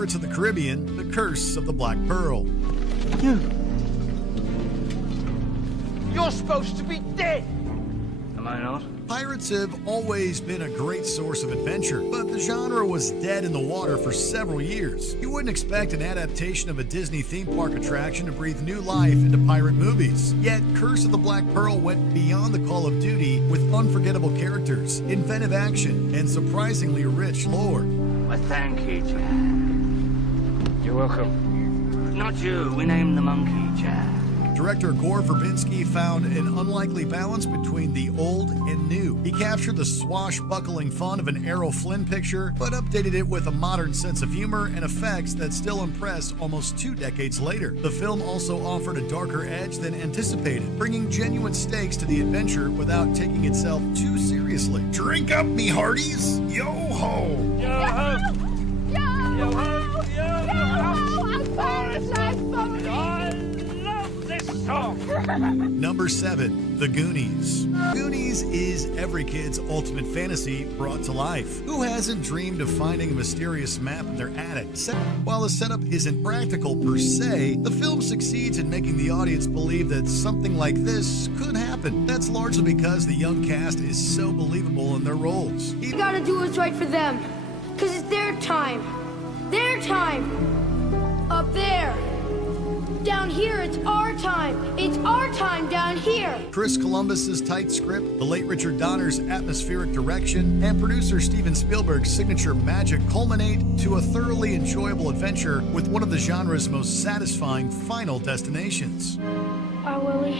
Pirates of the Caribbean: The Curse of the Black Pearl. You're supposed to be dead! Am I not? Pirates have always been a great source of adventure, but the genre was dead in the water for several years. You wouldn't expect an adaptation of a Disney theme park attraction to breathe new life into pirate movies. Yet, Curse of the Black Pearl went beyond the Call of Duty with unforgettable characters, inventive action, and surprisingly rich lore. Well, thank you, Jack. You're welcome. Not you. We named the monkey Jack. Director Gore Verbinski found an unlikely balance between the old and new. He captured the swashbuckling fun of an Errol Flynn picture, but updated it with a modern sense of humor and effects that still impress almost 2 decades later. The film also offered a darker edge than anticipated, bringing genuine stakes to the adventure without taking itself too seriously. Drink up, me hearties! Yo-ho! Yo-ho! Yo! Yo-ho! Yo-ho! Yo! I'm first Number 7. The Goonies. Goonies is every kid's ultimate fantasy brought to life. Who hasn't dreamed of finding a mysterious map in their attic? While the setup isn't practical per se, the film succeeds in making the audience believe that something like this could happen. That's largely because the young cast is so believable in their roles. You gotta do what's right for them, because it's their time. Their time. Up there. Down here, it's our time. It's our time down here. Chris Columbus's tight script, the late Richard Donner's atmospheric direction, and producer Steven Spielberg's signature magic culminate to a thoroughly enjoyable adventure with one of the genre's most satisfying final destinations. Bye, Willie.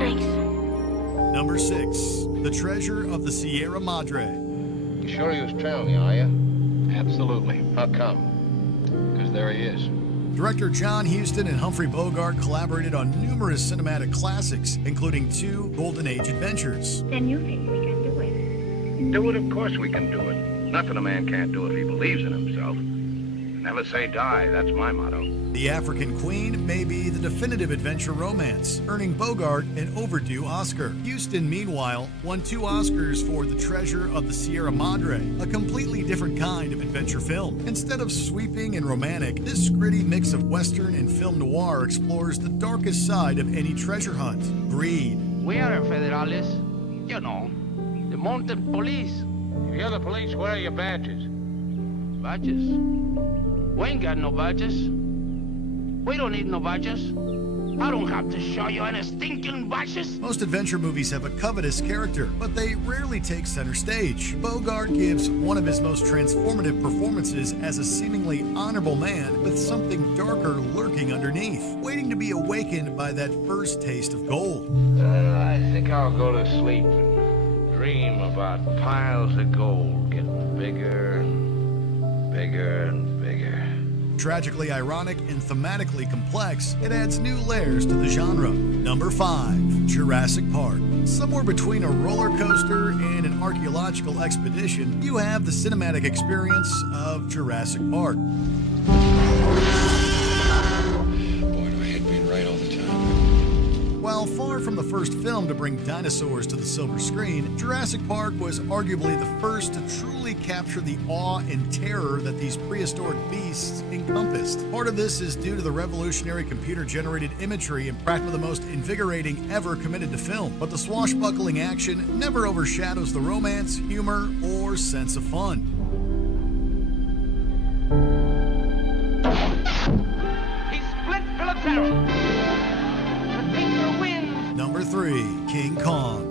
Thanks. Number 6. The Treasure of the Sierra Madre. You sure he was trailing you, are you? Absolutely. How come? Because there he is. Director John Huston and Humphrey Bogart collaborated on numerous cinematic classics, including 2 Golden Age adventures. Then you think we can do it? Do it, of course we can do it. Nothing a man can't do if he believes in himself. Never say die, that's my motto. The African Queen may be the definitive adventure romance, earning Bogart an overdue Oscar. Huston, meanwhile, won 2 Oscars for The Treasure of the Sierra Madre, a completely different kind of adventure film. Instead of sweeping and romantic, this gritty mix of Western and film noir explores the darkest side of any treasure hunt: greed. We are federales. You know, the mountain police. If you're the police, where are your badges? Badges? We ain't got no badges. We don't need no badges. I don't have to show you any stinking badges. Most adventure movies have a covetous character, but they rarely take center stage. Bogart gives one of his most transformative performances as a seemingly honorable man with something darker lurking underneath, waiting to be awakened by that first taste of gold. I think I'll go to sleep and dream about piles of gold getting bigger and bigger and bigger. Tragically ironic and thematically complex, it adds new layers to the genre. Number 5. Jurassic Park. Somewhere between a roller coaster and an archaeological expedition, you have the cinematic experience of Jurassic Park. Boy, do I hate being right all the time. While far from the first film to bring dinosaurs to the silver screen, Jurassic Park was arguably the first to truly capture the awe and terror that these prehistoric beasts encompassed. Part of this is due to the revolutionary computer-generated imagery and practically the most invigorating ever committed to film. But the swashbuckling action never overshadows the romance, humor, or sense of fun. He split Philip's arrow. The finger wins. Number 3. King Kong.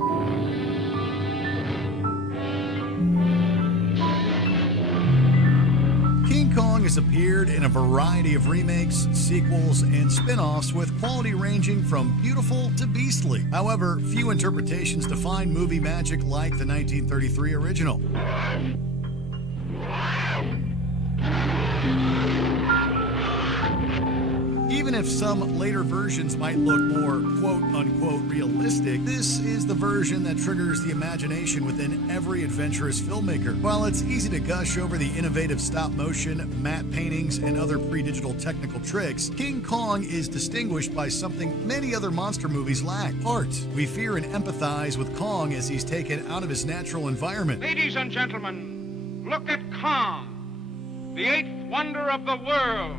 King Kong has appeared in a variety of remakes, sequels, and spin-offs with quality ranging from beautiful to beastly. However, few interpretations define movie magic like the 1933 original. Even if some later versions might look more quote-unquote realistic, this is the version that triggers the imagination within every adventurous filmmaker. While it's easy to gush over the innovative stop-motion, matte paintings, and other pre-digital technical tricks, King Kong is distinguished by something many other monster movies lack: heart. We fear and empathize with Kong as he's taken out of his natural environment. Ladies and gentlemen, look at Kong. the eighth wonder of the world.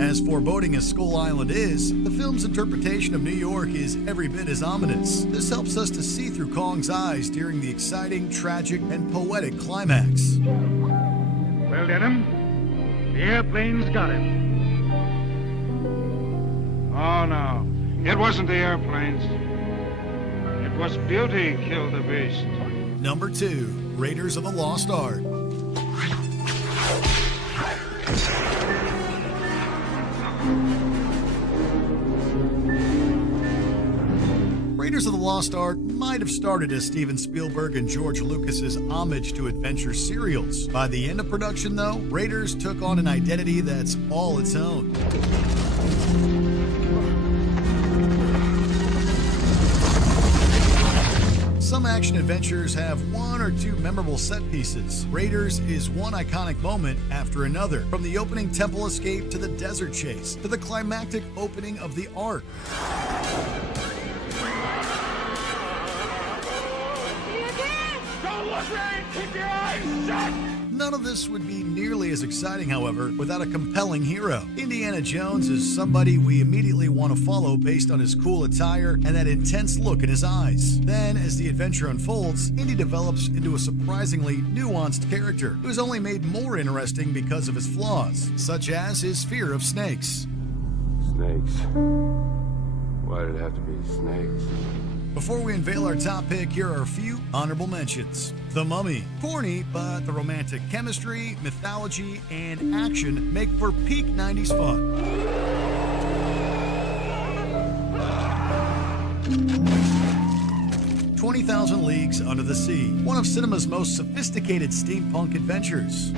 As foreboding as Skull Island is, the film's interpretation of New York is every bit as ominous. This helps us to see through Kong's eyes during the exciting, tragic, and poetic climax. Well, Denham, the airplane's got him. Oh, no. It wasn't the airplanes. It was beauty killed the beast. Number 2, Raiders of the Lost Ark. Raiders of the Lost Ark might have started as Steven Spielberg and George Lucas's homage to adventure serials. By the end of production, though, Raiders took on an identity that's all its own. Some action adventures have one or two memorable set pieces. Raiders is one iconic moment after another, from the opening temple escape to the desert chase to the climactic opening of the Ark. None of this would be nearly as exciting, however, without a compelling hero. Indiana Jones is somebody we immediately want to follow based on his cool attire and that intense look in his eyes. Then, as the adventure unfolds, Indy develops into a surprisingly nuanced character who's only made more interesting because of his flaws, such as his fear of snakes. Snakes. Why did it have to be snakes? Before we unveil our top pick, here are a few honorable mentions. The Mummy. Corny, but the romantic chemistry, mythology, and action make for peak 90s fun. 20,000 Leagues Under the Sea, one of cinema's most sophisticated steampunk adventures.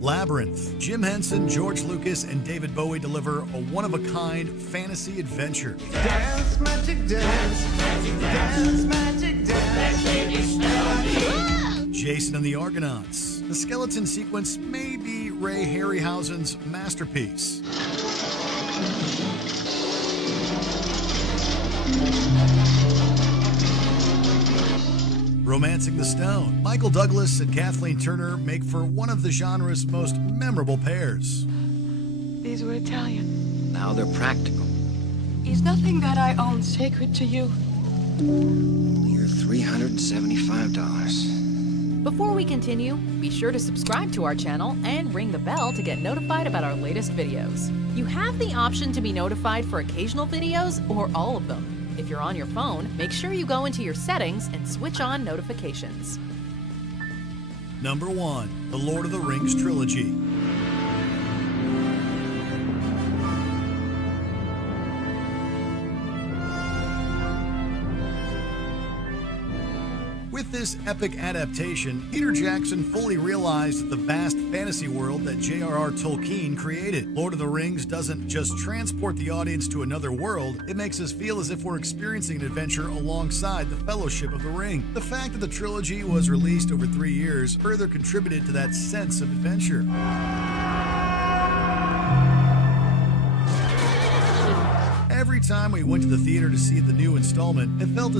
Labyrinth. Jim Henson, George Lucas, and David Bowie deliver a one-of-a-kind fantasy adventure. Dance, magic dance, dance, magic dance. Jason and the Argonauts. The skeleton sequence may be Ray Harryhausen's masterpiece. Romancing the Stone. Michael Douglas and Kathleen Turner make for one of the genre's most memorable pairs. These were Italian. Now they're practical. Is nothing that I own sacred to you? You're $375. Before we continue, be sure to subscribe to our channel and ring the bell to get notified about our latest videos. You have the option to be notified for occasional videos or all of them. If you're on your phone, make sure you go into your settings and switch on notifications. Number 1, The Lord of the Rings Trilogy. With this epic adaptation, Peter Jackson fully realized the vast fantasy world that J.R.R. Tolkien created. Lord of the Rings doesn't just transport the audience to another world, it makes us feel as if we're experiencing an adventure alongside the Fellowship of the Ring. The fact that the trilogy was released over 3 years further contributed to that sense of adventure. Every time we went to the theater to see the new installment, it felt as